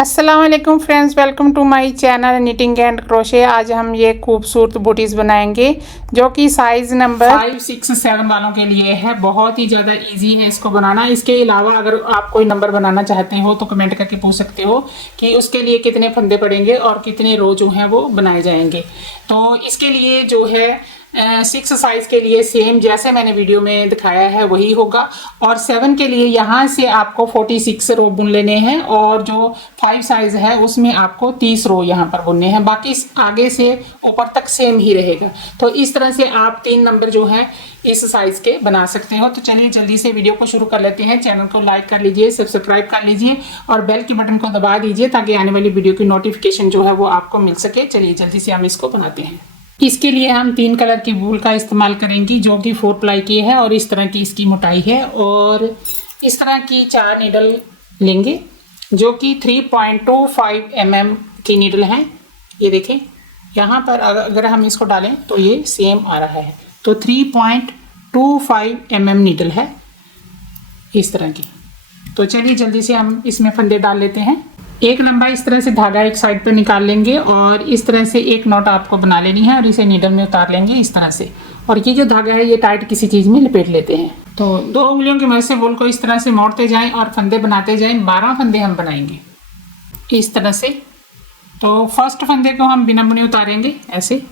अस्सलाम वालेकुम friends, welcome to my channel knitting and crochet. आज हम ये खूबसूरत बूटीज़ बनाएंगे जो कि साइज़ नंबर 5, 6, 7 वालों के लिए है। बहुत ही ज़्यादा इजी है इसको बनाना। इसके अलावा अगर आप कोई नंबर बनाना चाहते हो तो कमेंट करके पूछ सकते हो कि उसके लिए कितने फंदे पड़ेंगे और कितने रो जो हैं वो बनाए जाएंगे। तो इसके लिए जो है 6 साइज़ के लिए सेम जैसे मैंने वीडियो में दिखाया है वही होगा, और 7 के लिए यहाँ से आपको 46 रो बुन लेने हैं, और जो 5 साइज़ है उसमें आपको 30 रो यहाँ पर बुनने हैं। बाकी आगे से ऊपर तक सेम ही रहेगा। तो इस तरह से आप 3 नंबर जो है इस साइज़ के बना सकते हो। तो चलिए जल्दी से वीडियो को शुरू कर लेते हैं। चैनल को लाइक कर लीजिए, सब्सक्राइब कर लीजिए और बेल के बटन को दबा दीजिए ताकि आने वाली वीडियो की नोटिफिकेशन जो है वो आपको मिल सके। चलिए जल्दी से हम इसको बनाते हैं। इसके लिए हम 3 कलर की वूल का इस्तेमाल करेंगे जो कि 4 प्लाई की है और इस तरह की इसकी मोटाई है, और इस तरह की 4 नीडल लेंगे जो कि 3.25 mm की नीडल हैं। ये देखें, यहाँ पर अगर हम इसको डालें तो ये सेम आ रहा है। तो 3.25 mm नीडल है इस तरह की। तो चलिए जल्दी से हम इसमें फंदे डाल लेते हैं। एक लंबा इस तरह से धागा एक साइड पर निकाल लेंगे और इस तरह से एक नॉट आपको बना लेनी है और इसे नीडल में उतार लेंगे इस तरह से। और ये जो धागा है ये टाइट किसी चीज़ में लपेट लेते हैं। तो 2 उंगलियों की मदद से वूल को इस तरह से मोड़ते जाएं और फंदे बनाते जाएं। 12 फंदे हम बनाएंगे इस तरह से। तो फर्स्ट फंदे को हम बिना बुने उतारेंगे ऐसे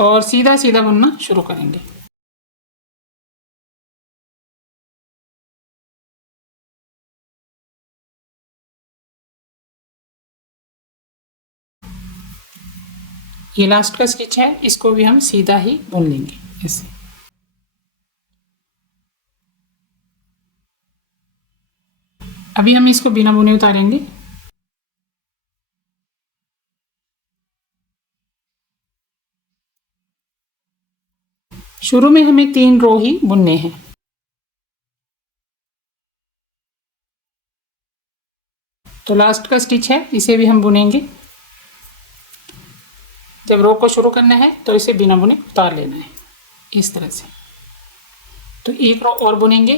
और सीधा सीधा बुनना शुरू करेंगे। ये लास्ट का स्टिच है, इसको भी हम सीधा ही बुन लेंगे ऐसे। अभी हम इसको बिना बुने उतारेंगे। शुरू में हमें 3 रो ही बुनने हैं। तो लास्ट का स्टिच है, इसे भी हम बुनेंगे। जब रो को शुरू करना है तो इसे बिना बुने उतार लेना है इस तरह से। तो एक रो और बुनेंगे।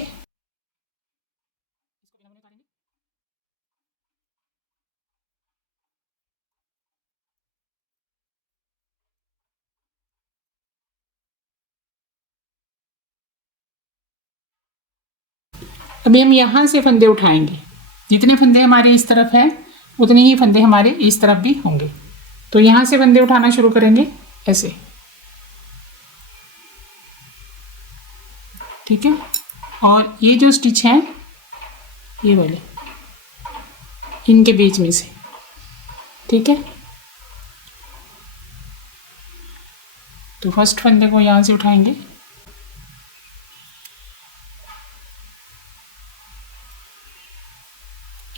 अभी हम यहाँ से फंदे उठाएंगे। जितने फंदे हमारे इस तरफ हैं उतने ही फंदे हमारे इस तरफ भी होंगे। तो यहाँ से फंदे उठाना शुरू करेंगे ऐसे, ठीक है। और ये जो स्टिच हैं ये वाले इनके बीच में से, ठीक है। तो फर्स्ट फंदे को यहाँ से उठाएंगे,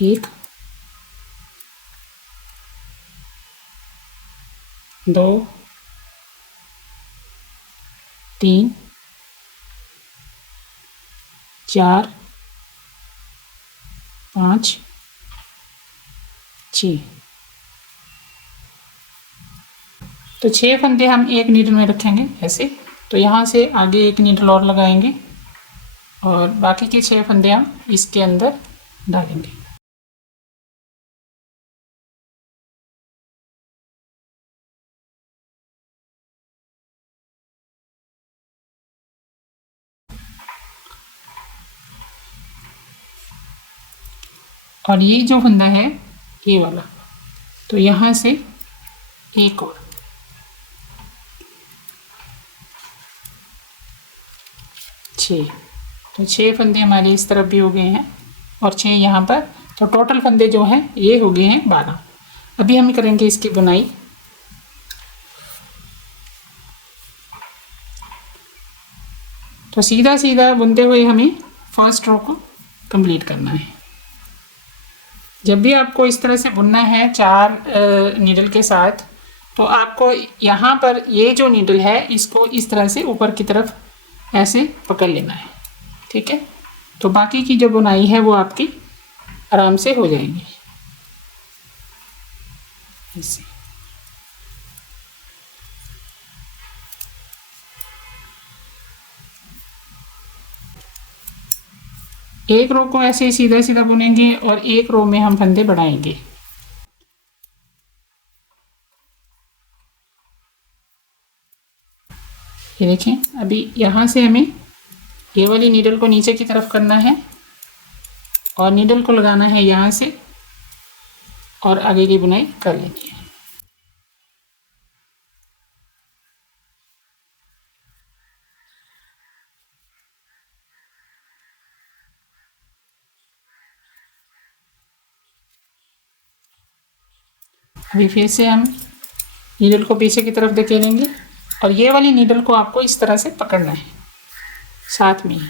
एक, 2, 3, 4, 5, 6। तो 6 फंदे हम एक नीडल में रखेंगे ऐसे। तो यहाँ से आगे एक नीडल और लगाएंगे और बाकी के 6 फंदे हम इसके अंदर डालेंगे। और ये जो फंदा है ये वाला, तो यहाँ से एक और, 6। तो 6 फंदे हमारे इस तरफ भी हो गए हैं और 6 यहाँ पर। तो टोटल फंदे जो हैं ये हो गए हैं 12। अभी हम करेंगे इसकी बुनाई। तो सीधा सीधा बुनते हुए हमें फर्स्ट रो को कंप्लीट करना है। जब भी आपको इस तरह से बुनना है 4 नीडल के साथ, तो आपको यहाँ पर ये जो नीडल है इसको इस तरह से ऊपर की तरफ ऐसे पकड़ लेना है, ठीक है। तो बाकी की जो बुनाई है वो आपकी आराम से हो जाएगी ऐसे। एक रो को ऐसे सीधा सीधा बुनेंगे और एक रो में हम फंदे बढ़ाएंगे ये देखें, अभी यहाँ से हमें ये वाली नीडल को नीचे की तरफ करना है और नीडल को लगाना है यहाँ से और आगे की बुनाई कर लेनी है। अभी फिर से हम नीडल को पीछे की तरफ धकेलेंगे और ये वाली नीडल को आपको इस तरह से पकड़ना है साथ में ही,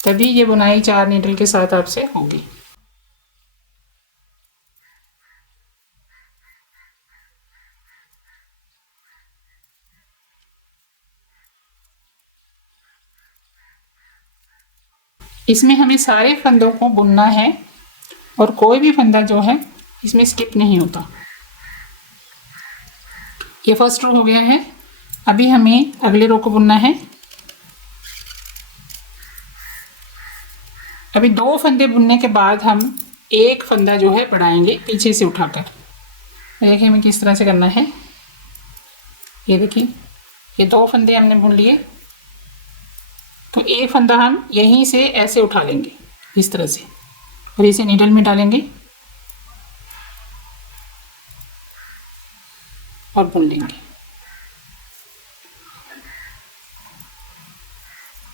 तभी ये बुनाई 4 नीडल के साथ आपसे होगी। इसमें हमें सारे फंदों को बुनना है और कोई भी फंदा जो है इसमें स्किप नहीं होता। ये फर्स्ट रो हो गया है। अभी हमें अगले रो को बुनना है। अभी 2 फंदे बुनने के बाद हम एक फंदा जो है बढ़ाएंगे पीछे से उठाकर। देखिए हमें किस तरह से करना है। ये देखिए, ये 2 फंदे हमने बुन लिए, तो एक फंदा हम यहीं से ऐसे उठा लेंगे इस तरह से और इसे नीडल में डालेंगे और बुन लेंगे।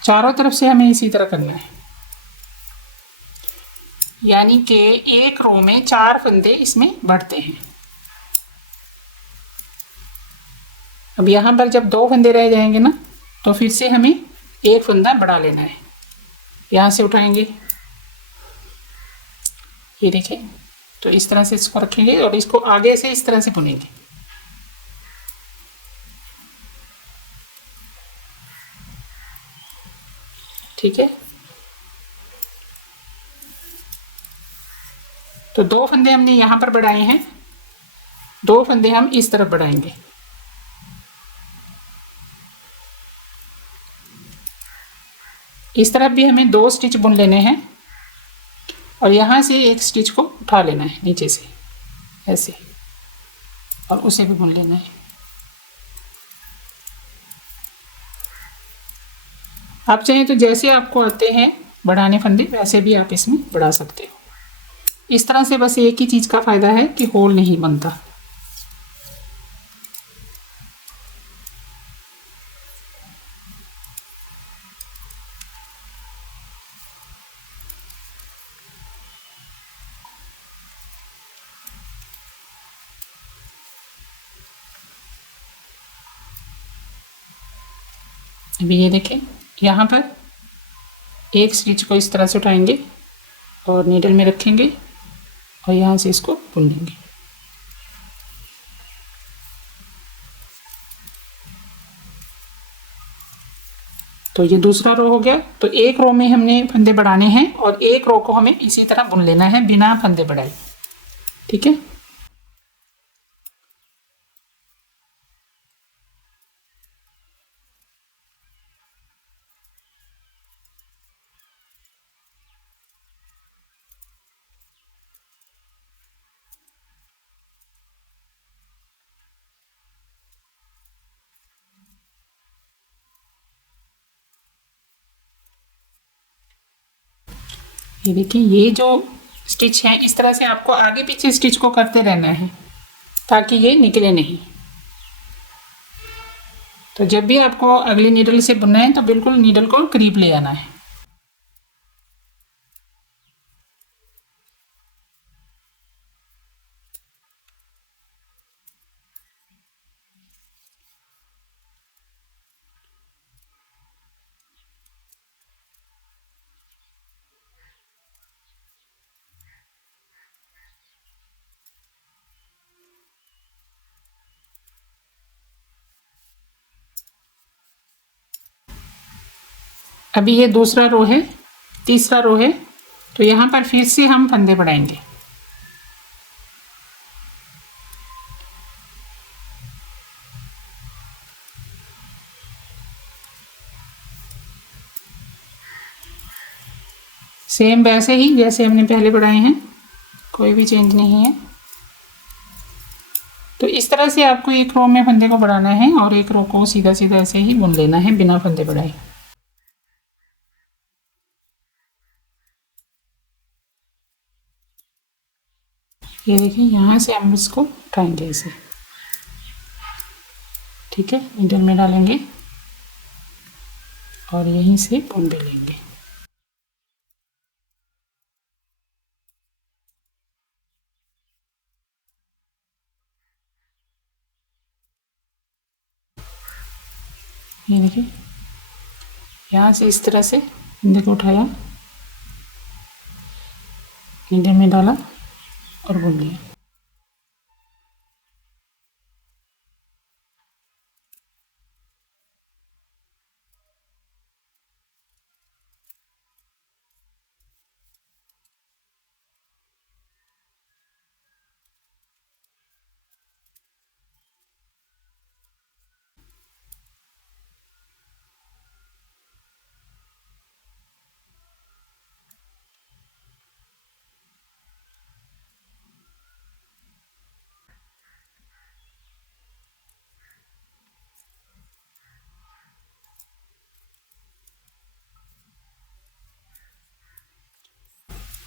चारों तरफ से हमें इसी तरह करना है, यानी कि एक रो में 4 फंदे इसमें बढ़ते हैं। अब यहाँ पर जब 2 फंदे रह जाएंगे ना, तो फिर से हमें एक फंदा बढ़ा लेना है। यहाँ से उठाएंगे, ये देखें, तो इस तरह से इसको रखेंगे और इसको आगे से इस तरह से बुनेंगे। ठीक है, तो 2 फंदे हमने यहाँ पर बढ़ाए हैं, 2 फंदे हम इस तरफ बढ़ाएंगे। इस तरफ भी हमें 2 स्टिच बुन लेने हैं और यहाँ से एक स्टिच को उठा लेना है नीचे से ऐसे, और उसे भी बुन लेना है। आप चाहें तो जैसे आपको आते हैं बढ़ाने फंदे, वैसे भी आप इसमें बढ़ा सकते हो। इस तरह से बस एक ही चीज़ का फ़ायदा है कि होल नहीं बनता। अभी ये देखें, यहाँ पर एक स्टिच को इस तरह से उठाएंगे और नीडल में रखेंगे और यहाँ से इसको बुन लेंगे। तो ये दूसरा रो हो गया। तो एक रो में हमने फंदे बढ़ाने हैं और एक रो को हमें इसी तरह बुन लेना है बिना फंदे बढ़ाए। ठीक है, ये देखिए, ये जो स्टिच है इस तरह से आपको आगे पीछे स्टिच को करते रहना है ताकि ये निकले नहीं। तो जब भी आपको अगली नीडल से बुनना है तो बिल्कुल नीडल को करीब ले आना है। अभी ये दूसरा रो है, तीसरा रो है, तो यहाँ पर फिर से हम फंदे बढ़ाएंगे। सेम वैसे ही जैसे हमने पहले बढ़ाए हैं, कोई भी चेंज नहीं है। तो इस तरह से आपको एक रो में फंदे को बढ़ाना है और एक रो को सीधा सीधा ऐसे ही बुन लेना है बिना फंदे बढ़ाए। ये देखिए यहाँ से हम इसको उठाएंगे ऐसे, ठीक है, नीडल में डालेंगे और यहीं से बुन भी लेंगे। ये देखिए यहाँ से इस तरह से फंदे को उठाया, नीडल में डाला और बुन लिया।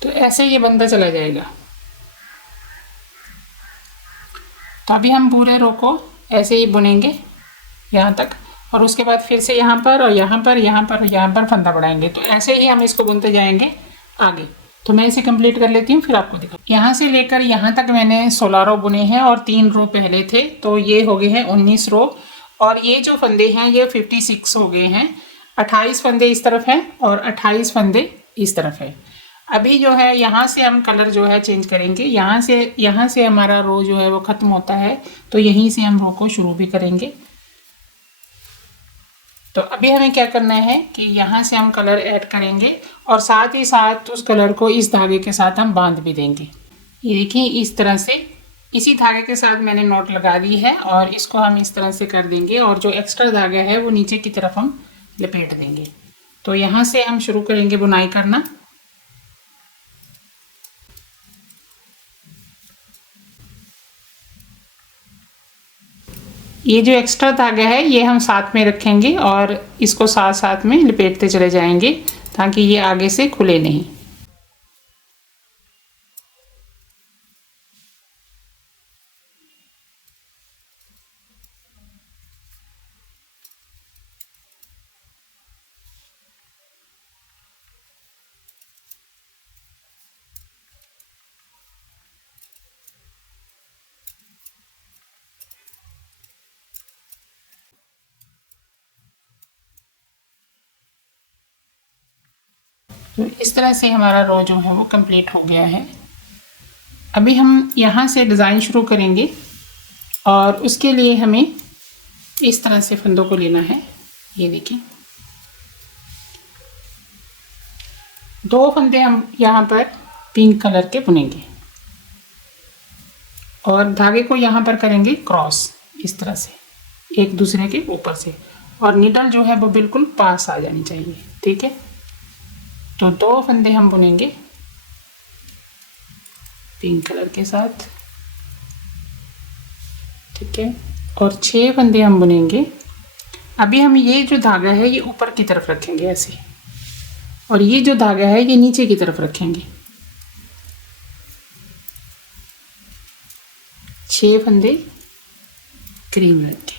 तो ऐसे ये बनता चला जाएगा। तो अभी हम पूरे रो को ऐसे ही बुनेंगे यहाँ तक, और उसके बाद फिर से यहाँ पर और यहाँ पर, यहाँ पर, यहाँ पर फंदा बढ़ाएंगे। तो ऐसे ही हम इसको बुनते जाएंगे आगे। तो मैं इसे कंप्लीट कर लेती हूँ, फिर आपको दिखाऊँ। यहाँ से लेकर यहाँ तक मैंने 16 रो बुने हैं और 3 रो पहले थे, तो ये हो गए हैं 19 रो। और ये जो फंदे हैं ये 56 हो गए हैं। 28 फंदे इस तरफ हैं और 28 फंदे इस तरफ है। अभी जो है यहाँ से हम कलर जो है चेंज करेंगे। यहाँ से हमारा रो जो है वो ख़त्म होता है, तो यहीं से हम रो को शुरू भी करेंगे। तो अभी हमें क्या करना है कि यहाँ से हम कलर ऐड करेंगे और साथ ही साथ उस कलर को इस धागे के साथ हम बांध भी देंगे। ये देखिए इस तरह से इसी धागे के साथ मैंने नॉट लगा दी है और इसको हम इस तरह से कर देंगे और जो एक्स्ट्रा धागा है वो नीचे की तरफ हम लपेट देंगे। तो यहाँ से हम शुरू करेंगे बुनाई करना। ये जो एक्स्ट्रा धागा है ये हम साथ में रखेंगे और इसको साथ साथ में लपेटते चले जाएंगे ताकि ये आगे से खुले नहीं। तो इस तरह से हमारा रो जो है वो कंप्लीट हो गया है। अभी हम यहाँ से डिज़ाइन शुरू करेंगे और उसके लिए हमें इस तरह से फंदों को लेना है। ये देखिए 2 फंदे हम यहाँ पर पिंक कलर के बुनेंगे और धागे को यहाँ पर करेंगे क्रॉस इस तरह से एक दूसरे के ऊपर से, और नीडल जो है वो बिल्कुल पास आ जानी चाहिए, ठीक है। तो 2 फंदे हम बुनेंगे पिंक कलर के साथ, ठीक है, और 6 फंदे हम बुनेंगे। अभी हम ये जो धागा है ये ऊपर की तरफ रखेंगे ऐसे, और ये जो धागा है ये नीचे की तरफ रखेंगे। 6 फंदे क्रीम रंग के।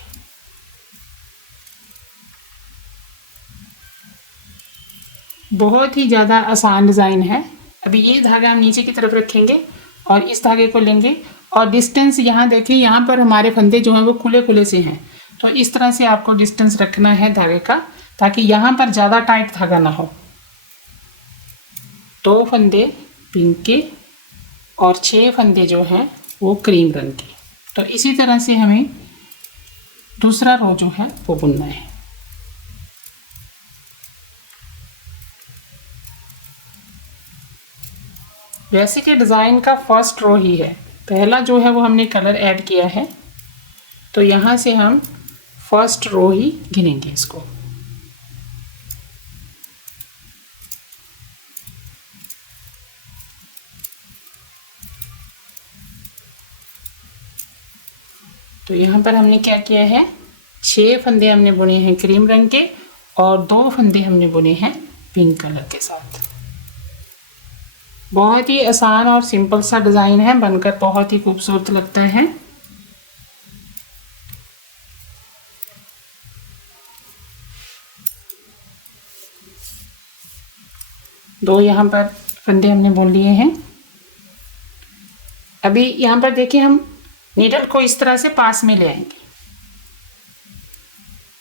बहुत ही ज़्यादा आसान डिज़ाइन है। अभी ये धागा हम नीचे की तरफ रखेंगे और इस धागे को लेंगे और डिस्टेंस यहाँ देखिए, यहाँ पर हमारे फंदे जो हैं वो खुले खुले से हैं, तो इस तरह से आपको डिस्टेंस रखना है धागे का ताकि यहाँ पर ज़्यादा टाइट धागा ना हो। 2 फंदे पिंक के और 6 फंदे जो हैं वो क्रीम रंग के। तो इसी तरह से हमें दूसरा रो जो है वो बुनना है। वैसे कि डिज़ाइन का फर्स्ट रो ही है, पहला जो है वो हमने कलर ऐड किया है, तो यहाँ से हम फर्स्ट रो ही गिनेंगे इसको। तो यहाँ पर हमने क्या किया है, 6 फंदे हमने बुने हैं क्रीम रंग के और 2 फंदे हमने बुने हैं पिंक कलर के साथ। बहुत ही आसान और सिंपल सा डिज़ाइन है, बनकर बहुत ही खूबसूरत लगता है। दो यहाँ पर फंदे हमने बुन लिए हैं। अभी यहाँ पर देखिए, हम नीडल को इस तरह से पास में ले आएंगे।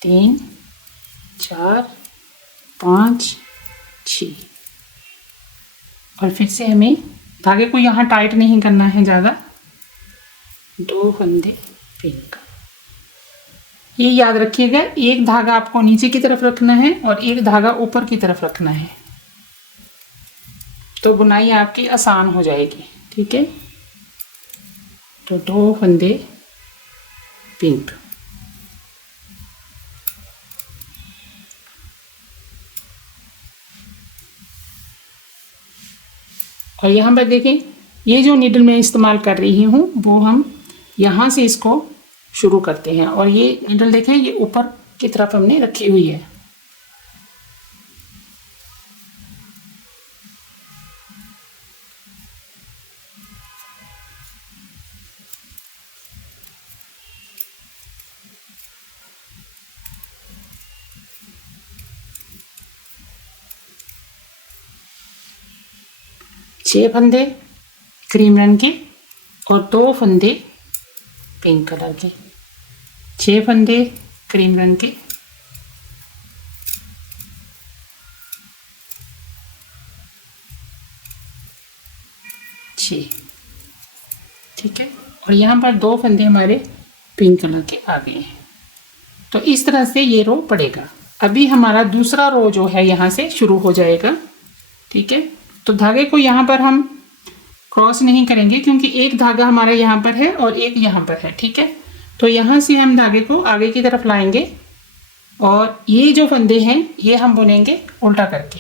3 4 5 6 और फिर से हमें धागे को यहाँ टाइट नहीं करना है ज़्यादा। 2 फंदे पिंक। ये याद रखिएगा, एक धागा आपको नीचे की तरफ रखना है और एक धागा ऊपर की तरफ रखना है, तो बुनाई आपकी आसान हो जाएगी। ठीक है, तो 2 फंदे पिंक। और यहाँ पर देखें, ये जो नीडल मैं इस्तेमाल कर रही हूँ वो हम यहाँ से इसको शुरू करते हैं और ये नीडल देखें, ये ऊपर की तरफ हमने रखी हुई है। छह फंदे क्रीम रंग के और 2 फंदे पिंक कलर के। 6 फंदे क्रीम रंग के, 6। ठीक है, और यहाँ पर 2 फंदे हमारे पिंक कलर के आ गए हैं। तो इस तरह से ये रो पड़ेगा। अभी हमारा दूसरा रो जो है यहाँ से शुरू हो जाएगा। ठीक है, तो धागे को यहाँ पर हम क्रॉस नहीं करेंगे क्योंकि एक धागा हमारा यहाँ पर है और एक यहाँ पर है। ठीक है, तो यहाँ से हम धागे को आगे की तरफ लाएंगे और ये जो फंदे हैं ये हम बुनेंगे उल्टा करके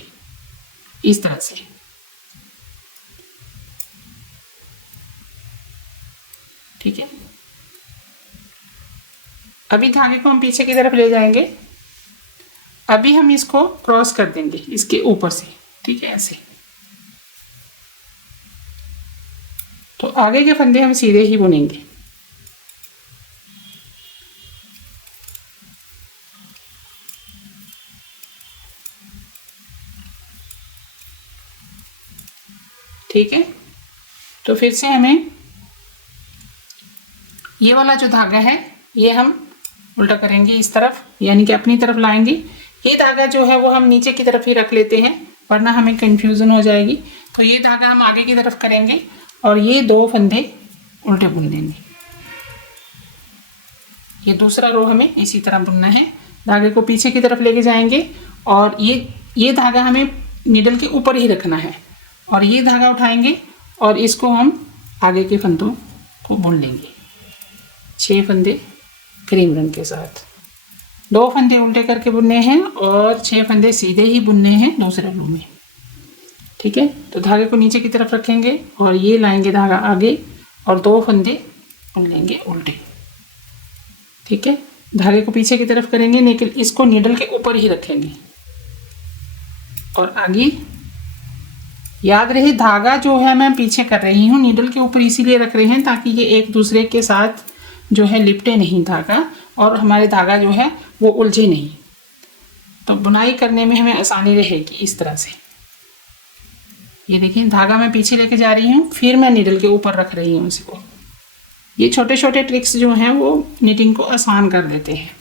इस तरह से। ठीक है, अभी धागे को हम पीछे की तरफ ले जाएंगे। अभी हम इसको क्रॉस कर देंगे इसके ऊपर से। ठीक है, ऐसे। तो आगे के फंदे हम सीधे ही बुनेंगे। ठीक है, तो फिर से हमें ये वाला जो धागा है ये हम उल्टा करेंगे इस तरफ, यानी कि अपनी तरफ लाएंगे। ये धागा जो है वो हम नीचे की तरफ ही रख लेते हैं वरना हमें कंफ्यूजन हो जाएगी। तो ये धागा हम आगे की तरफ करेंगे और ये 2 फंदे उल्टे बुन देंगे। ये दूसरा रो हमें इसी तरह बुनना है। धागे को पीछे की तरफ लेके जाएंगे और ये धागा हमें नीडल के ऊपर ही रखना है और ये धागा उठाएंगे और इसको हम आगे के फंदों को बुन लेंगे। 6 फंदे क्रीम रंग के साथ। 2 फंदे उल्टे करके बुनने हैं और 6 फंदे सीधे ही बुनने हैं दूसरे रो में। ठीक है, तो धागे को नीचे की तरफ रखेंगे और ये लाएंगे धागा आगे और 2 फंदे बुन लेंगे उल्टे। ठीक है, धागे को पीछे की तरफ करेंगे लेकिन इसको नीडल के ऊपर ही रखेंगे और आगे याद रहे धागा जो है मैं पीछे कर रही हूँ, नीडल के ऊपर इसीलिए रख रहे हैं ताकि ये एक दूसरे के साथ जो है लिपटे नहीं धागा और हमारे धागा जो है वो उलझे नहीं। तो बुनाई करने में हमें आसानी रहेगी इस तरह से। ये देखिए, धागा मैं पीछे लेके जा रही हूँ, फिर मैं नीडल के ऊपर रख रही हूँ इसको। ये छोटे छोटे ट्रिक्स जो हैं वो निटिंग को आसान कर देते हैं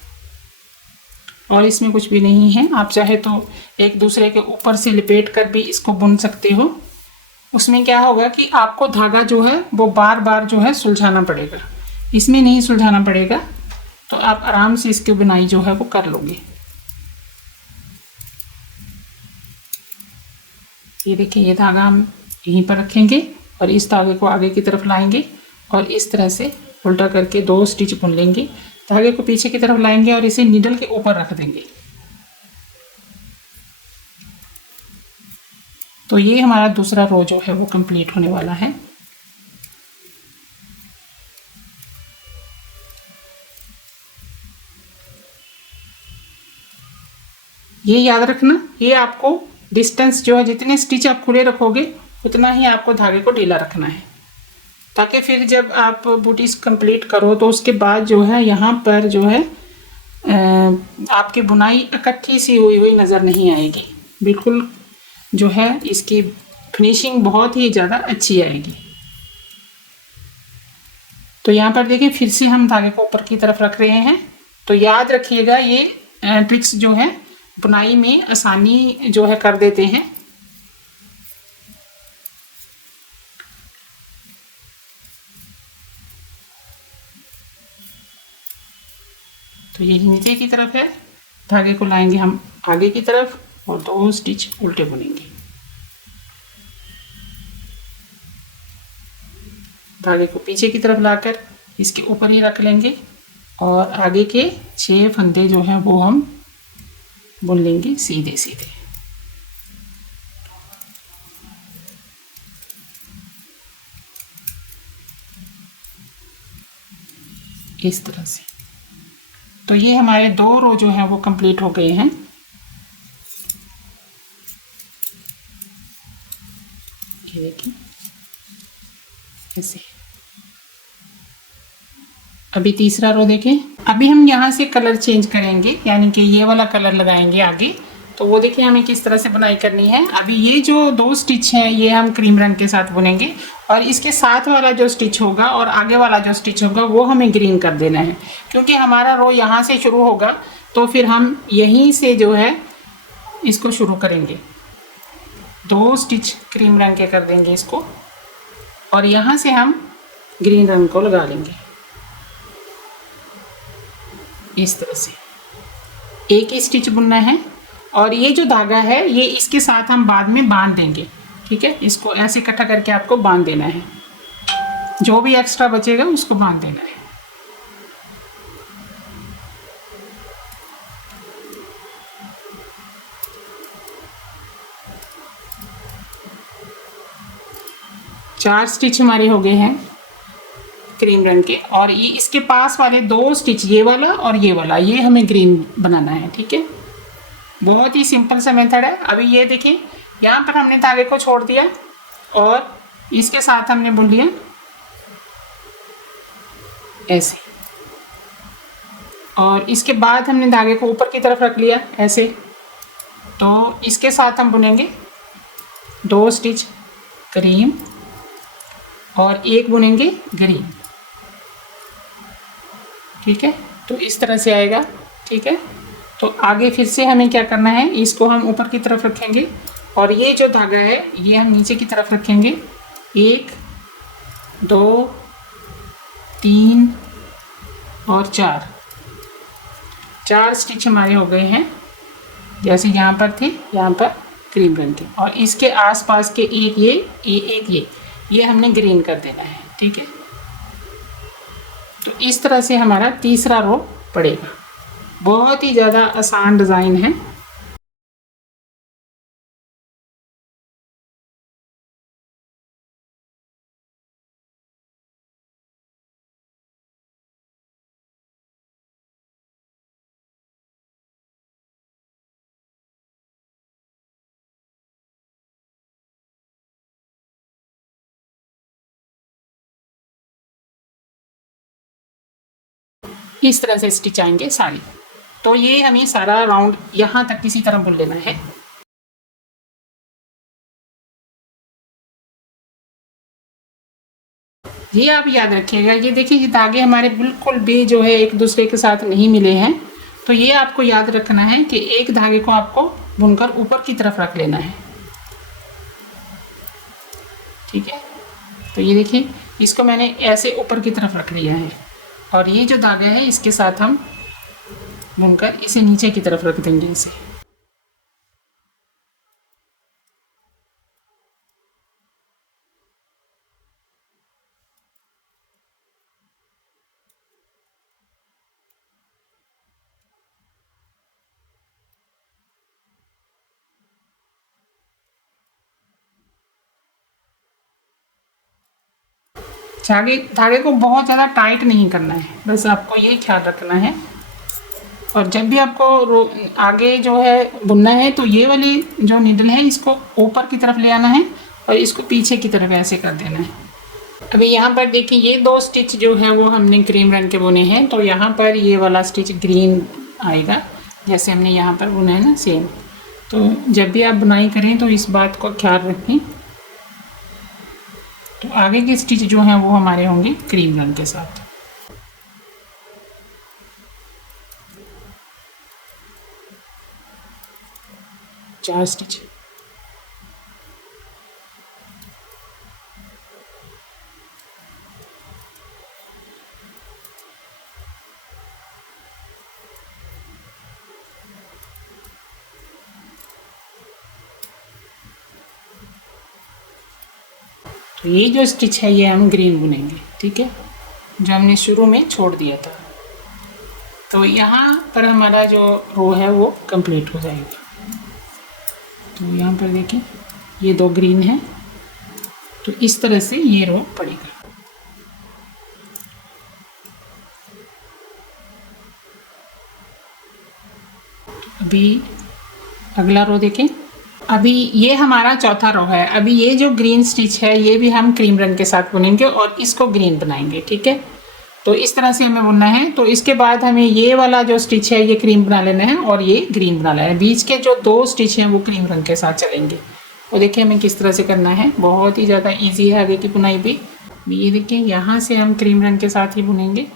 और इसमें कुछ भी नहीं है। आप चाहे तो एक दूसरे के ऊपर से लिपेट कर भी इसको बुन सकते हो। उसमें क्या होगा कि आपको धागा जो है वो बार बार जो है सुलझाना पड़ेगा, इसमें नहीं सुलझाना पड़ेगा। तो आप आराम से इसकी बुनाई जो है वो कर लोगे। ये देखिए, ये धागा हम यहीं पर रखेंगे और इस धागे को आगे की तरफ लाएंगे और इस तरह से उल्टा करके 2 स्टिच बुन लेंगे। धागे को पीछे की तरफ लाएंगे और इसे नीडल के ऊपर रख देंगे। तो ये हमारा दूसरा रो जो है वो कंप्लीट होने वाला है। ये याद रखना, ये आपको डिस्टेंस जो है, जितने स्टिच आप खुले रखोगे उतना ही आपको धागे को ढीला रखना है, ताकि फिर जब आप बूटीज कंप्लीट करो तो उसके बाद जो है यहाँ पर जो है आपकी बुनाई इकट्ठी सी हुई नज़र नहीं आएगी, बिल्कुल जो है इसकी फिनिशिंग बहुत ही ज़्यादा अच्छी आएगी। तो यहाँ पर देखिए फिर से हम धागे को ऊपर की तरफ रख रहे हैं। तो याद रखिएगा ये ट्रिक्स जो है बुनाई में आसानी जो है कर देते हैं। तो ये नीचे की तरफ है, धागे को लाएंगे हम आगे की तरफ और 2 स्टिच उल्टे बुनेंगे। धागे को पीछे की तरफ लाकर इसके ऊपर ही रख लेंगे और आगे के 6 फंदे जो हैं वो हम बुन लेंगे सीधे सीधे। इस तरह से। तो ये हमारे 2 रो जो हैं वो कंप्लीट हो गए हैं। ये देखिए ऐसे। अभी तीसरा रो देखें। अभी हम यहाँ से कलर चेंज करेंगे, यानी कि ये वाला कलर लगाएंगे आगे। तो वो देखिए हमें किस तरह से बुनाई करनी है। अभी ये जो 2 स्टिच हैं ये हम क्रीम रंग के साथ बुनेंगे और इसके साथ वाला जो स्टिच होगा और आगे वाला जो स्टिच होगा वो हमें ग्रीन कर देना है, क्योंकि हमारा रो यहाँ से शुरू होगा तो फिर हम यहीं से जो है इसको शुरू करेंगे। 2 स्टिच क्रीम रंग के कर देंगे इसको और यहाँ से हम ग्रीन रंग को लगा लेंगे इस तरह से। एक ही स्टिच बुनना है और ये जो धागा है ये इसके साथ हम बाद में बांध देंगे, ठीक है। इसको ऐसे इकट्ठा करके आपको बांध देना है, जो भी एक्स्ट्रा बचेगा उसको बांध देना है। चार स्टिच हमारे हो गए हैं क्रीम रंग के और ये इसके पास वाले 2 स्टिच, ये वाला और ये वाला, ये हमें ग्रीन बनाना है, ठीक है। बहुत ही सिंपल सा मेथड है। अभी ये देखिए यहाँ पर हमने धागे को छोड़ दिया और इसके साथ हमने बुन लिया ऐसे, और इसके बाद हमने धागे को ऊपर की तरफ रख लिया ऐसे। तो इसके साथ हम बुनेंगे 2 स्टिच क्रीम और 1 बुनेंगे ग्रीन, ठीक है। तो इस तरह से आएगा, ठीक है। तो आगे फिर से हमें क्या करना है, इसको हम ऊपर की तरफ रखेंगे और ये जो धागा है ये हम नीचे की तरफ रखेंगे। 1 2 3 और 4 स्टिच हमारे हो गए हैं, जैसे यहाँ पर थे, यहाँ पर क्रीम रंग के, और इसके आसपास के एक ये हमने ग्रीन कर देना है, ठीक है। तो इस तरह से हमारा तीसरा रो पड़ेगा। बहुत ही ज़्यादा आसान डिज़ाइन है। इस तरह से स्टिच आएंगे सारे। तो ये हमें सारा राउंड यहाँ तक किसी तरह बुन लेना है। ये आप याद रखिएगा। ये देखिए ये धागे हमारे बिल्कुल भी जो है एक दूसरे के साथ नहीं मिले हैं। तो ये आपको याद रखना है कि एक धागे को आपको बुनकर ऊपर की तरफ रख लेना है, ठीक है। तो ये देखिए इसको मैंने ऐसे ऊपर की तरफ रख लिया है और ये जो धागा है इसके साथ हम बुनकर इसे नीचे की तरफ रख देंगे इसे। धागे को बहुत ज़्यादा टाइट नहीं करना है, बस आपको ये ख्याल रखना है। और जब भी आपको आगे जो है बुनना है तो ये वाली जो नीडल है इसको ऊपर की तरफ ले आना है और इसको पीछे की तरफ ऐसे कर देना है। अभी यहाँ पर देखिए ये 2 स्टिच जो है वो हमने क्रीम रंग के बुने हैं, तो यहाँ पर ये वाला स्टिच ग्रीन आएगा जैसे हमने यहाँ पर बुना है ना सेम। तो जब भी आप बुनाई करें तो इस बात को ख्याल रखें। तो आगे के स्टिच जो हैं वो हमारे होंगे क्रीम रंग के साथ। चार स्टिच। तो ये जो स्टिच है ये हम ग्रीन बुनेंगे, ठीक है, जो हमने शुरू में छोड़ दिया था। तो यहाँ पर हमारा जो रो है वो कंप्लीट हो जाएगा। तो यहाँ पर देखिए ये 2 ग्रीन है, तो इस तरह से ये रो पड़ेगा। अभी अगला रो देखें। अभी ये हमारा चौथा रो है। अभी ये जो ग्रीन स्टिच है ये भी हम क्रीम रंग के साथ बुनेंगे और इसको ग्रीन बनाएंगे, ठीक है। तो इस तरह से हमें बुनना है। तो इसके बाद हमें ये वाला जो स्टिच है ये क्रीम बना लेना है और ये ग्रीन बना लेना है। बीच के जो 2 स्टिच हैं वो क्रीम रंग के साथ चलेंगे। और देखिए हमें किस तरह से करना है, बहुत ही ज़्यादा ईजी है आगे की बुनाई भी। ये देखिए यहाँ से हम क्रीम रंग के साथ ही बुनेंगे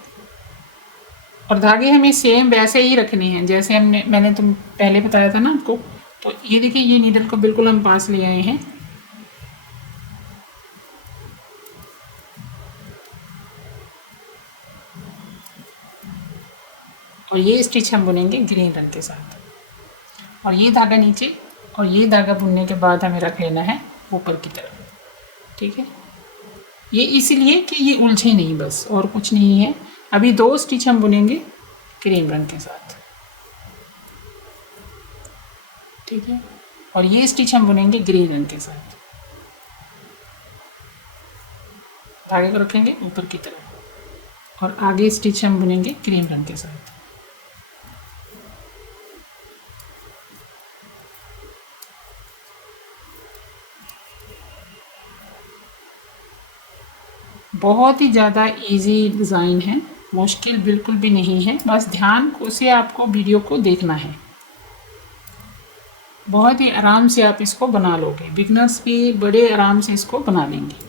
और धागे हमें सेम वैसे ही रखने हैं जैसे मैंने तुम पहले बताया था ना आपको। तो ये देखिए ये नीडल को बिल्कुल हम पास ले आए हैं और ये स्टिच हम बुनेंगे ग्रीन रंग के साथ। और ये धागा नीचे और ये धागा बुनने के बाद हमें रख लेना है ऊपर की तरफ, ठीक है। ये इसलिए कि ये उलझे नहीं, बस और कुछ नहीं है। अभी 2 स्टिच हम बुनेंगे क्रीम रंग के साथ, ठीक है, और ये स्टिच हम बुनेंगे ग्रीन रंग के साथ। धागे को रखेंगे ऊपर की तरफ और आगे स्टिच हम बुनेंगे क्रीम रंग के साथ। बहुत ही ज़्यादा इजी डिज़ाइन है, मुश्किल बिल्कुल भी नहीं है। बस ध्यान से आपको वीडियो को देखना है। बहुत ही आराम से आप इसको बना लोगे, बिगनर्स भी बड़े आराम से इसको बना लेंगे।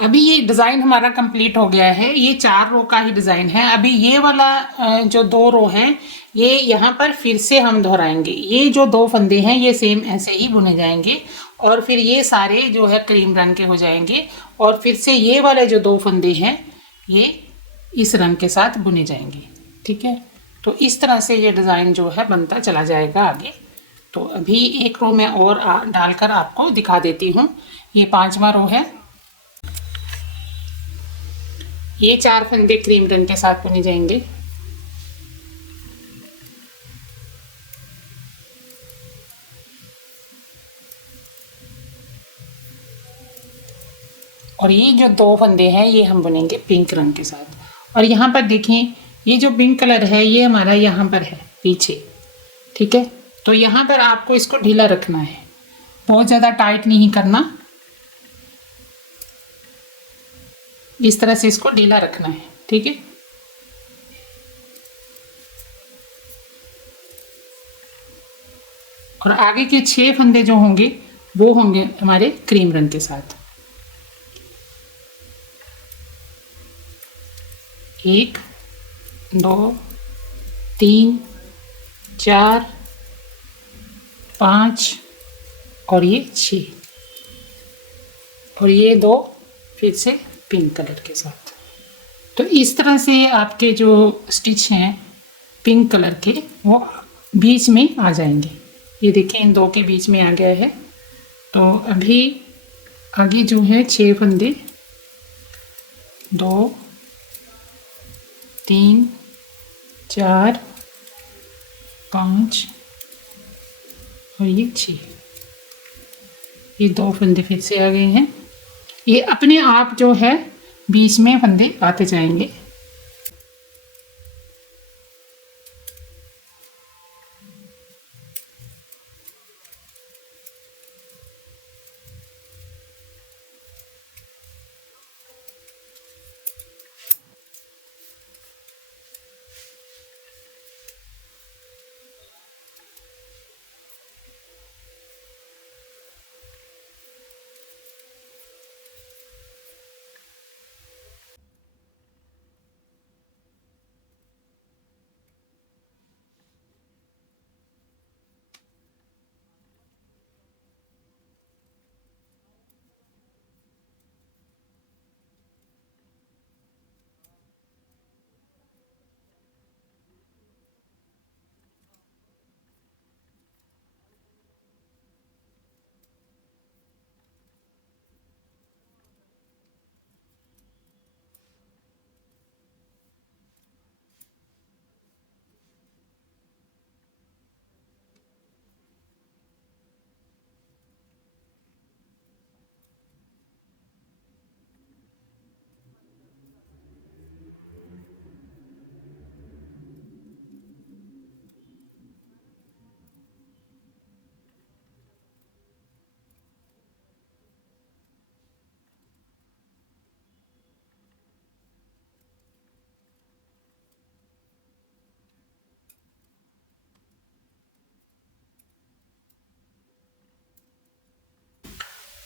अभी ये डिज़ाइन हमारा कंप्लीट हो गया है। ये 4 रो का ही डिज़ाइन है। अभी ये वाला जो 2 रो हैं ये यहाँ पर फिर से हम दोहराएंगे। ये जो 2 फंदे हैं ये सेम ऐसे ही बुने जाएंगे और फिर ये सारे जो है क्रीम रंग के हो जाएंगे और फिर से ये वाले जो 2 फंदे हैं ये इस रंग के साथ बुने जाएंगे, ठीक है। तो इस तरह से ये डिज़ाइन जो है बनता चला जाएगा आगे। तो अभी एक रो में और डालकर आपको दिखा देती हूँ। ये 5वां रो है। ये 4 फंदे क्रीम रंग के साथ बुने जाएंगे और ये जो 2 फंदे हैं ये हम बुनेंगे पिंक रंग के साथ। और यहाँ पर देखें ये जो पिंक कलर है ये हमारा यहाँ पर है पीछे, ठीक है। तो यहाँ पर आपको इसको ढीला रखना है, बहुत ज़्यादा टाइट नहीं करना, इस तरह से इसको ढीला रखना है, ठीक है। और आगे के 6 फंदे जो होंगे वो होंगे हमारे क्रीम रंग के साथ। 1 2 3 4 5 और ये 6 और ये 2 फिर से पिंक कलर के साथ। तो इस तरह से आपके जो स्टिच हैं पिंक कलर के वो बीच में आ जाएंगे। ये देखिए इन 2 के बीच में आ गया है। तो अभी आगे जो है 6 फंदे 2 3 4 5 और ये 6, ये 2 फंदे फिर से आ गए हैं। ये अपने आप जो है बीच में फंदे आते जाएंगे।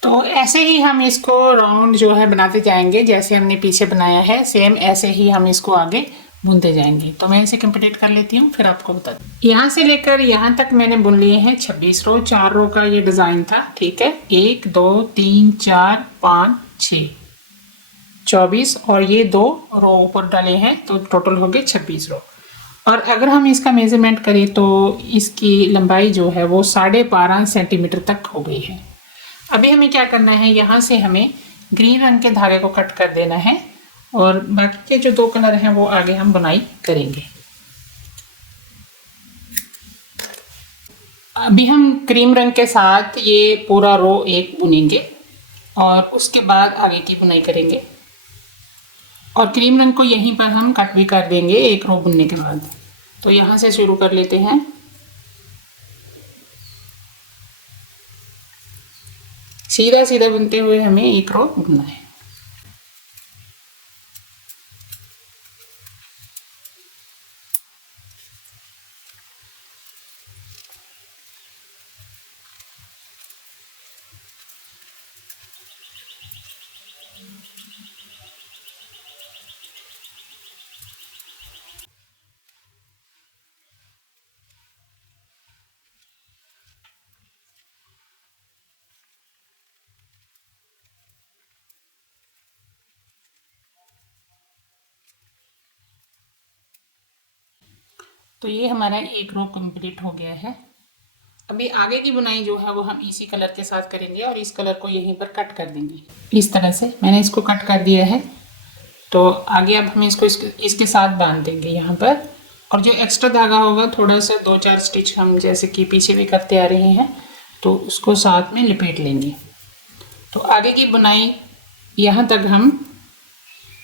तो ऐसे ही हम इसको राउंड जो है बनाते जाएंगे, जैसे हमने पीछे बनाया है सेम ऐसे ही हम इसको आगे बुनते जाएंगे। तो मैं इसे कंप्लीट कर लेती हूँ फिर आपको बता दूँ। यहाँ से लेकर यहाँ तक मैंने बुन लिए हैं 26 रो, 4 रो का ये डिज़ाइन था, ठीक है। 1 2 3 4 5 6 24 और ये 2 रो ऊपर डाले हैं तो टोटल हो गए 26 रो। और अगर हम इसका मेजरमेंट करें तो इसकी लंबाई जो है वो 12.5 सेंटीमीटर तक हो गई है। अभी हमें क्या करना है, यहाँ से हमें ग्रीन रंग के धागे को कट कर देना है और बाकी के जो 2 कलर हैं वो आगे हम बुनाई करेंगे। अभी हम क्रीम रंग के साथ ये पूरा रो 1 बुनेंगे और उसके बाद आगे की बुनाई करेंगे। और क्रीम रंग को यहीं पर हम कट भी कर देंगे 1 रो बुनने के बाद। तो यहाँ से शुरू कर लेते हैं। सीधा सीधा बुनते हुए हमें 1 रो बुनना है। तो ये हमारा 1 रो कंप्लीट हो गया है। अभी आगे की बुनाई जो है वो हम इसी कलर के साथ करेंगे और इस कलर को यहीं पर कट कर देंगे। इस तरह से मैंने इसको कट कर दिया है। तो आगे अब हम इसको इसके साथ बांध देंगे यहाँ पर। और जो एक्स्ट्रा धागा होगा थोड़ा सा 2-4 स्टिच हम जैसे कि पीछे भी करते आ रहे हैं तो उसको साथ में लपेट लेंगे। तो आगे की बुनाई यहाँ तक हम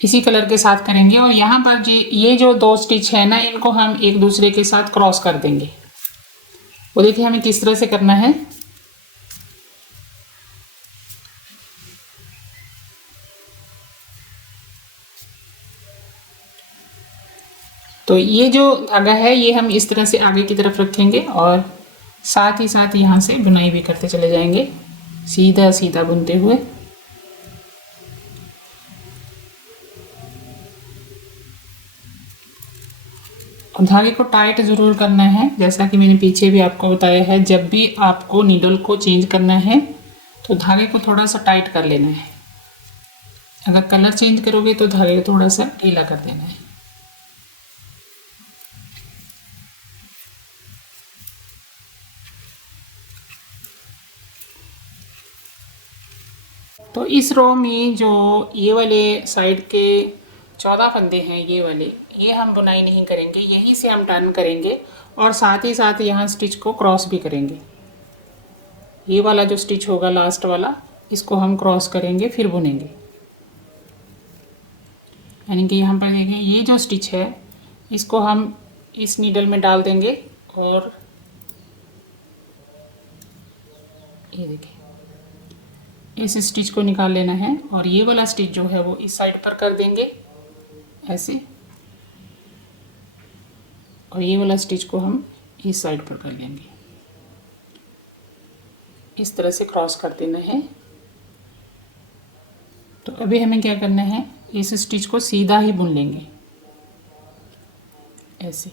इसी कलर के साथ करेंगे। और यहाँ पर जी ये जो 2 स्टिच है ना, इनको हम एक दूसरे के साथ क्रॉस कर देंगे। वो देखिए हमें किस तरह से करना है। तो ये जो धागा है ये हम इस तरह से आगे की तरफ रखेंगे और साथ ही साथ यहाँ से बुनाई भी करते चले जाएंगे, सीधा सीधा बुनते हुए। और धागे को टाइट ज़रूर करना है, जैसा कि मैंने पीछे भी आपको बताया है। जब भी आपको नीडल को चेंज करना है तो धागे को थोड़ा सा टाइट कर लेना है। अगर कलर चेंज करोगे तो धागे को थोड़ा सा ढीला कर देना है। तो इस रो में जो ये वाले साइड के 14 फंदे हैं, ये वाले, ये हम बुनाई नहीं करेंगे, यहीं से हम टर्न करेंगे और साथ ही साथ यहाँ स्टिच को क्रॉस भी करेंगे। ये वाला जो स्टिच होगा लास्ट वाला, इसको हम क्रॉस करेंगे फिर बुनेंगे। यानी कि यहाँ पर देखें ये जो स्टिच है इसको हम इस नीडल में डाल देंगे और ये देखिए इस स्टिच को निकाल लेना है। और ये वाला स्टिच जो है वो इस साइड पर कर देंगे ऐसे, और ये वाला स्टिच को हम इस साइड पर कर लेंगे। इस तरह से क्रॉस कर देना है। तो अभी हमें क्या करना है, इस स्टिच को सीधा ही बुन लेंगे ऐसे।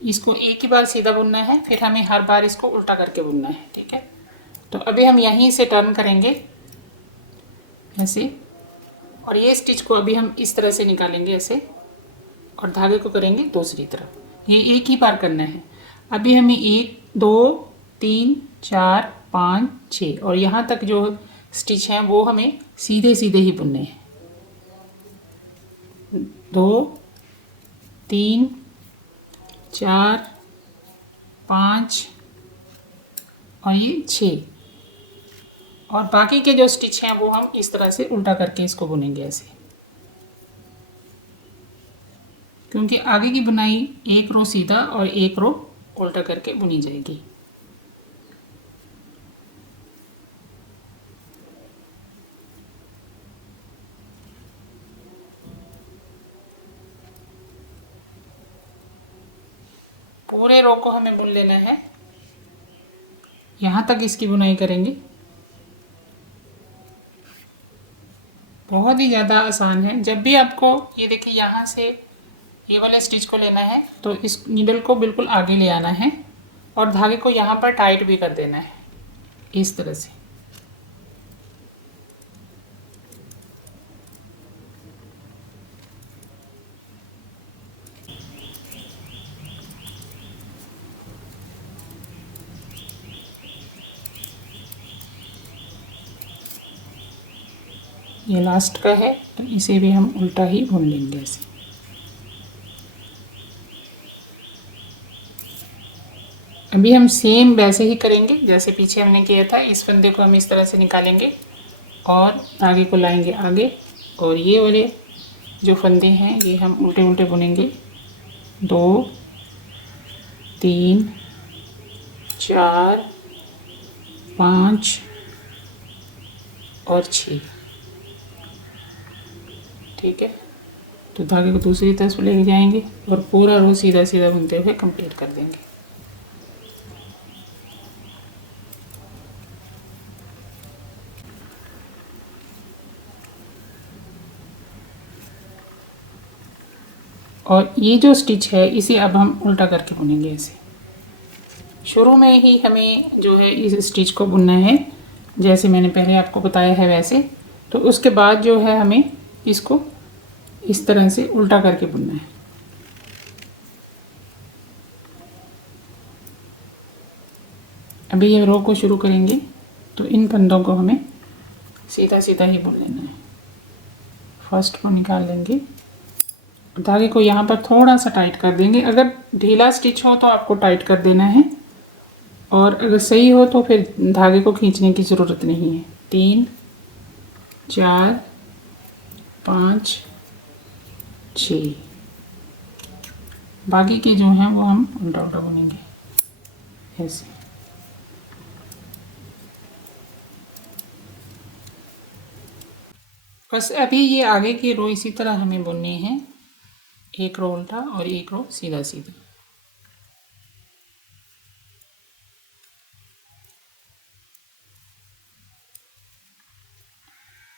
इसको एक ही बार सीधा बुनना है, फिर हमें हर बार इसको उल्टा करके बुनना है, ठीक है। तो अभी हम यहीं से टर्न करेंगे ऐसे, और ये स्टिच को अभी हम इस तरह से निकालेंगे ऐसे, और धागे को करेंगे दूसरी तरफ। ये एक ही बार करना है। अभी हमें 1 2 3 4 5 6 और यहाँ तक जो स्टिच हैं वो हमें सीधे सीधे ही बुनने हैं। 2 3 4 5 और ये 6, और बाकी के जो स्टिच हैं वो हम इस तरह से उल्टा करके इसको बुनेंगे ऐसे, क्योंकि आगे की बुनाई एक रो सीधा और एक रो उल्टा करके बुनी जाएगी। पूरे रो को हमें बुन लेना है, यहाँ तक इसकी बुनाई करेंगे। बहुत ही ज़्यादा आसान है। जब भी आपको ये देखिए यहाँ से ये वाले स्टिच को लेना है तो इस नीडल को बिल्कुल आगे ले आना है और धागे को यहाँ पर टाइट भी कर देना है इस तरह से। ये लास्ट का है तो इसे भी हम उल्टा ही बुन लेंगे ऐसे। अभी हम सेम वैसे ही करेंगे जैसे पीछे हमने किया था। इस फंदे को हम इस तरह से निकालेंगे और धागे को लाएंगे आगे, और ये वाले जो फंदे हैं ये हम उल्टे उल्टे बुनेंगे। 2 3 4 5 और 6, ठीक है। तो धागे को दूसरी तरफ ले जाएंगे और पूरा रो सीधा सीधा बुनते हुए कंप्लीट कर देंगे। और ये जो स्टिच है इसे अब हम उल्टा करके बुनेंगे ऐसे। शुरू में ही हमें जो है इस स्टिच को बुनना है जैसे मैंने पहले आपको बताया है वैसे। तो उसके बाद जो है हमें इसको इस तरह से उल्टा करके बुनना है। अभी ये रो को शुरू करेंगे तो इन फंदों को हमें सीधा सीधा ही बुन लेना है। फर्स्ट को निकाल लेंगे, धागे को यहाँ पर थोड़ा सा टाइट कर देंगे। अगर ढीला स्टिच हो तो आपको टाइट कर देना है, और अगर सही हो तो फिर धागे को खींचने की ज़रूरत नहीं है। 3 4 5 6, बाकी के जो हैं वो हम उल्टा उल्टा बुनेंगे ऐसे। बस अभी ये आगे की रो इसी तरह हमें बुननी है, एक रो उल्टा और एक रो सीधा सीधा।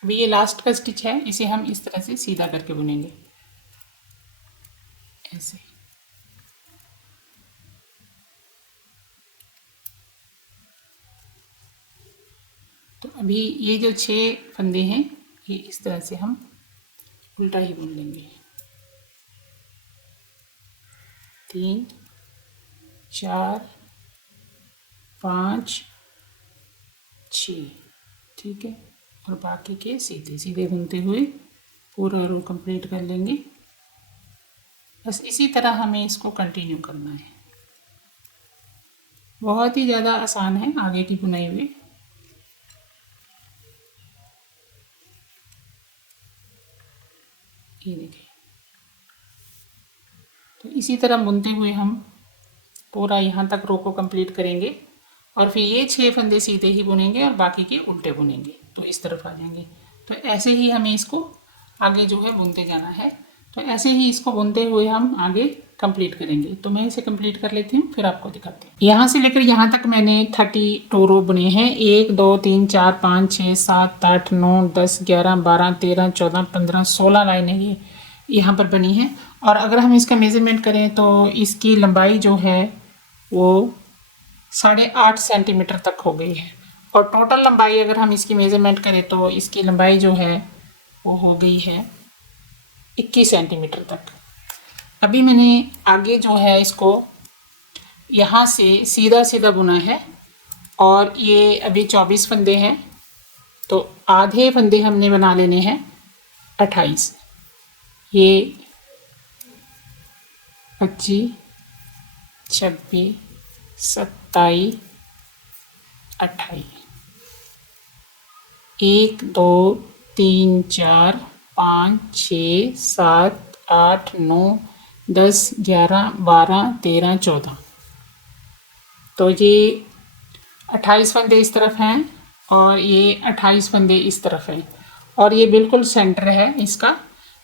अभी ये लास्ट का स्टिच है, इसे हम इस तरह से सीधा करके बुनेंगे ऐसे। तो अभी ये जो 6 फंदे हैं ये इस तरह से हम उल्टा ही बुन लेंगे। 3 4 5 6, ठीक है। और बाकी के सीधे सीधे बुनते हुए पूरा रो कंप्लीट कर लेंगे। बस इसी तरह हमें इसको कंटिन्यू करना है। बहुत ही ज़्यादा आसान है आगे की बुनाई हुई। ये देखिए, तो इसी तरह बुनते हुए हम पूरा यहाँ तक रो को कंप्लीट करेंगे और फिर ये 6 फंदे सीधे ही बुनेंगे और बाकी के उल्टे बुनेंगे, तो इस तरफ आ जाएंगे। तो ऐसे ही हमें इसको आगे जो है बुनते जाना है। तो ऐसे ही इसको बुनते हुए हम आगे कंप्लीट करेंगे। तो मैं इसे कंप्लीट कर लेती हूँ, फिर आपको दिखाती हूँ। यहाँ से लेकर यहाँ तक मैंने 32 रो बुने हैं। 1 2 3 4 5 6 7 8 9 10 11 12 13 14 15 16 लाइनें ये यहाँ पर बनी है। और अगर हम इसका मेज़रमेंट करें तो इसकी लंबाई जो है वो 8.5 सेंटीमीटर तक हो गई है। और टोटल लंबाई अगर हम इसकी मेज़रमेंट करें तो इसकी लंबाई जो है वो हो गई है 21 सेंटीमीटर तक। अभी मैंने आगे जो है इसको यहाँ से सीधा सीधा बुना है और ये अभी 24 फंदे हैं, तो आधे फंदे हमने बना लेने हैं 28। ये 25 26 27 28, 1 2 3 4 5 6 7 8 9 10 11 12 13 14। तो ये 28 फंदे इस तरफ हैं और ये 28 फंदे इस तरफ हैं और ये बिल्कुल सेंटर है इसका।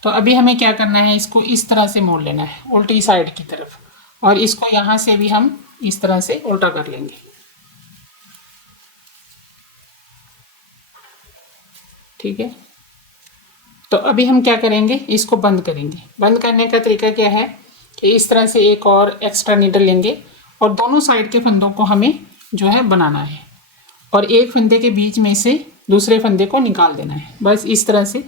तो अभी हमें क्या करना है, इसको इस तरह से मोड़ लेना है उल्टी साइड की तरफ, और इसको यहाँ से भी हम इस तरह से उल्टा कर लेंगे। ठीक है, तो अभी हम क्या करेंगे, इसको बंद करेंगे। बंद करने का तरीका क्या है कि इस तरह से एक और एक्स्ट्रा नीडल लेंगे और दोनों साइड के फंदों को हमें जो है बनाना है और एक फंदे के बीच में से दूसरे फंदे को निकाल देना है, बस इस तरह से।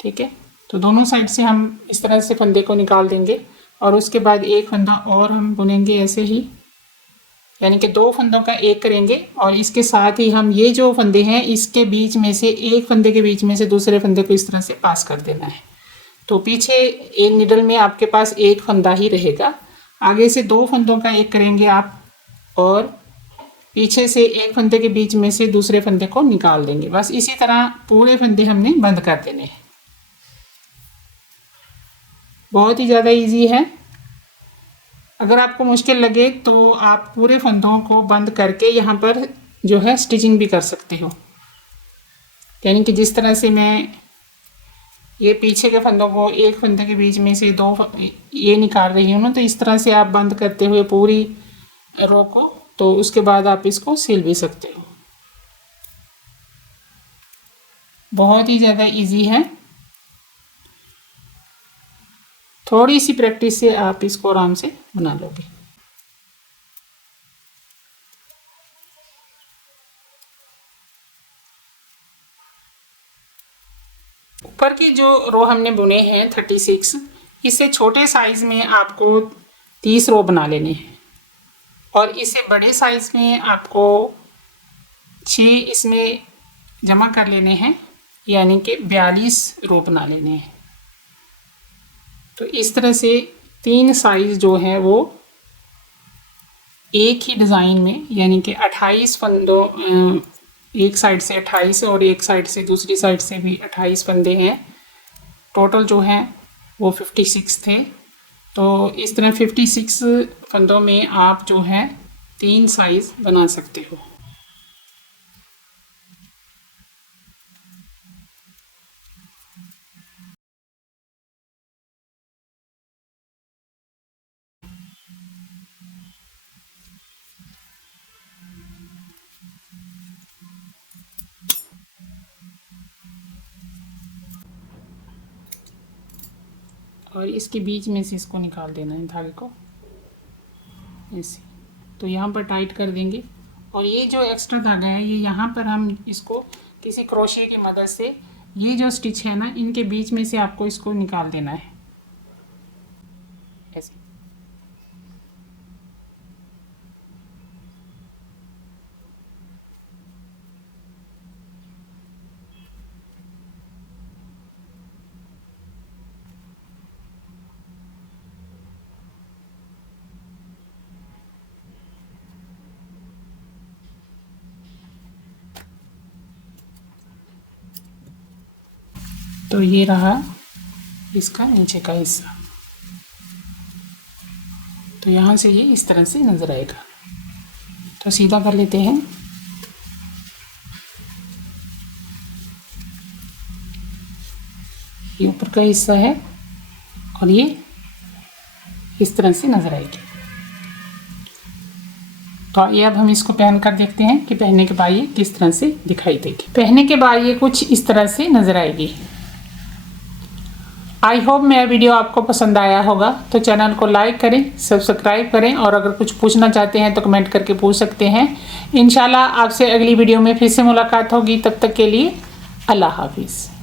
ठीक है, तो दोनों साइड से हम इस तरह से फंदे को निकाल देंगे और उसके बाद एक फंदा और हम बुनेंगे ऐसे ही, यानी कि 2 फंदों का एक करेंगे और इसके साथ ही हम ये जो फंदे हैं इसके बीच में से एक फंदे के बीच में से दूसरे फंदे को इस तरह से पास कर देना है। तो पीछे एक निडल में आपके पास एक फंदा ही रहेगा, आगे से 2 फंदों का एक करेंगे आप और पीछे से एक फंदे के बीच में से दूसरे फंदे को निकाल देंगे। बस इसी तरह पूरे फंदे हमने बंद कर देने हैं। बहुत ही ज़्यादा इजी है। अगर आपको मुश्किल लगे तो आप पूरे फंदों को बंद करके यहाँ पर जो है स्टिचिंग भी कर सकते हो, यानी कि जिस तरह से मैं ये पीछे के फंदों को एक फंदे के बीच में से 2 ये निकाल रही हूँ ना, तो इस तरह से आप बंद करते हुए पूरी रो को, तो उसके बाद आप इसको सिल भी सकते हो। बहुत ही ज़्यादा इजी है, थोड़ी सी प्रैक्टिस से आप इसको आराम से बना लोगे। ऊपर की जो रो हमने बुने हैं 36, इससे छोटे साइज़ में आपको 30 रो बना लेने हैं और इससे बड़े साइज़ में आपको 6 इसमें जमा कर लेने हैं, यानी कि 42 रो बना लेने हैं। तो इस तरह से 3 साइज़ जो है वो एक ही डिज़ाइन में, यानी कि 28 फंदों, एक साइड से 28 और एक साइड से दूसरी साइड से भी 28 फंदे हैं। टोटल जो हैं वो 56 थे। तो इस तरह 56 फंदों में आप जो है 3 साइज़ बना सकते हो। और इसके बीच में से इसको निकाल देना है धागे को ऐसे। तो यहाँ पर टाइट कर देंगे और ये जो एक्स्ट्रा धागा है ये यहाँ पर हम इसको किसी क्रोशे की मदद से, ये जो स्टिच है ना, इनके बीच में से आपको इसको निकाल देना है ऐसे। तो ये रहा इसका नीचे का हिस्सा। तो यहाँ से ये इस तरह से नज़र आएगा। तो सीधा कर लेते हैं। ये ऊपर का हिस्सा है और ये इस तरह से नज़र आएगी। तो ये अब हम इसको पहन कर देखते हैं कि पहनने के बाद ये किस तरह से दिखाई देगी। पहनने के बाद ये कुछ इस तरह से नज़र आएगी। आई होप मेरा वीडियो आपको पसंद आया होगा। तो चैनल को लाइक करें, सब्सक्राइब करें और अगर कुछ पूछना चाहते हैं तो कमेंट करके पूछ सकते हैं। इंशाल्लाह आपसे अगली वीडियो में फिर से मुलाकात होगी। तब तक के लिए अल्लाह हाफिज़।